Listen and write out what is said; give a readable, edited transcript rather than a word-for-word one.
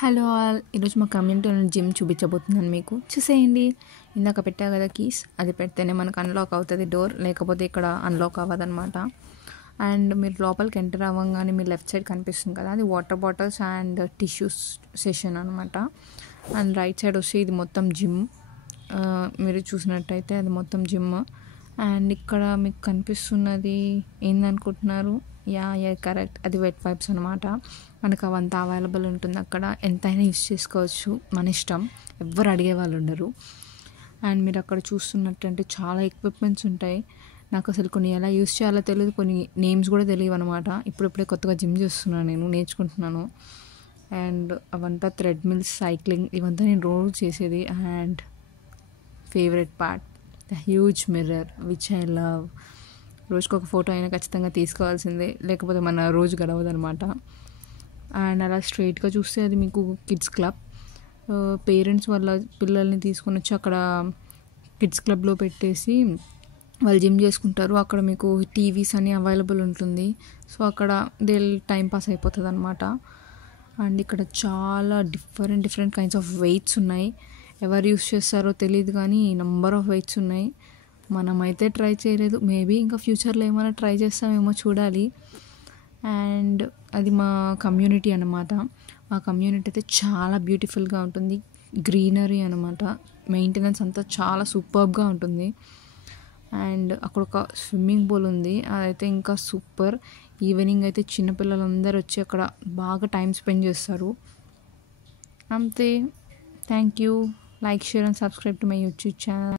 Hello all, ఈరోజు మా కమ్యూనిటీలో జిమ్ చూపించబోతున్నాను. మీకు చూసేయండి. ఇందాక పెట్టా కదా కీస్, అది పెడితేనే మనకు అన్లాక్ అవుతుంది డోర్, లేకపోతే ఇక్కడ అన్లాక్ అవ్వదన్నమాట. అండ్ మీరు లోపలికి ఎంటర్ అవ్వగానే మీరు లెఫ్ట్ సైడ్ కనిపిస్తుంది కదా, అది water bottles and tissues session అనమాట. అండ్ రైట్ సైడ్ వస్తే ఇది మొత్తం జిమ్. మీరు చూసినట్టయితే అది మొత్తం జిమ్. అండ్ ఇక్కడ మీకు కనిపిస్తున్నది ఏందనుకుంటున్నారు? యా కరెక్ట్, అది వెట్ వైప్స్ అనమాట. మనకు అవంతా అవైలబుల్ ఉంటుంది అక్కడ, ఎంతైనా యూస్ చేసుకోవచ్చు, మన ఇష్టం, ఎవ్వరు అడిగే వాళ్ళు ఉండరు. అండ్ మీరు అక్కడ చూస్తున్నట్టంటే చాలా ఎక్విప్మెంట్స్ ఉంటాయి. నాకు అసలు కొన్ని ఎలా యూస్ చేయాలో తెలియదు, కొన్ని నేమ్స్ కూడా తెలియవు అనమాట. ఇప్పుడిప్పుడే కొత్తగా జిమ్ చేస్తున్నాను, నేను నేర్చుకుంటున్నాను. అండ్ అవంతా థ్రెడ్మిల్స్, సైక్లింగ్, ఇవంతా నేను రోజు చేసేది. And favourite part, the huge mirror which I love. రోజుకి ఒక ఫోటో అయినా ఖచ్చితంగా తీసుకోవాల్సిందే, లేకపోతే మన రోజు గడవదు అనమాట. అండ్ అలా స్ట్రైట్గా చూస్తే అది మీకు కిడ్స్ క్లబ్. పేరెంట్స్ వాళ్ళ పిల్లల్ని తీసుకొని వచ్చి అక్కడ కిడ్స్ క్లబ్లో పెట్టేసి వాళ్ళు జిమ్ చేసుకుంటారు. అక్కడ మీకు టీవీస్ అని అవైలబుల్ ఉంటుంది. సో అక్కడ టైం పాస్ అయిపోతుంది అనమాట. అండ్ ఇక్కడ చాలా డిఫరెంట్ కైండ్స్ ఆఫ్ వెయిట్స్ ఉన్నాయి. ఎవరు యూస్ చేస్తారో తెలియదు, కానీ నంబర్ ఆఫ్ వెయిట్స్ ఉన్నాయి. మనమైతే ట్రై చేయలేదు, మేబీ ఇంకా ఫ్యూచర్లో ఏమైనా ట్రై చేస్తామేమో, చూడాలి. అండ్ అది మా కమ్యూనిటీ అన్నమాట. మా కమ్యూనిటీ అయితే చాలా బ్యూటిఫుల్గా ఉంటుంది, గ్రీనరీ అనమాట. మెయింటెనెన్స్ అంతా చాలా సూపర్గా ఉంటుంది. అండ్ అక్కడ ఒక స్విమ్మింగ్ పూల్ ఉంది, అదైతే ఇంకా సూపర్. ఈవినింగ్ అయితే చిన్నపిల్లలందరూ వచ్చి అక్కడ బాగా టైం స్పెండ్ చేస్తారు. అంతే. Thank you. Like, share and subscribe to my YouTube channel.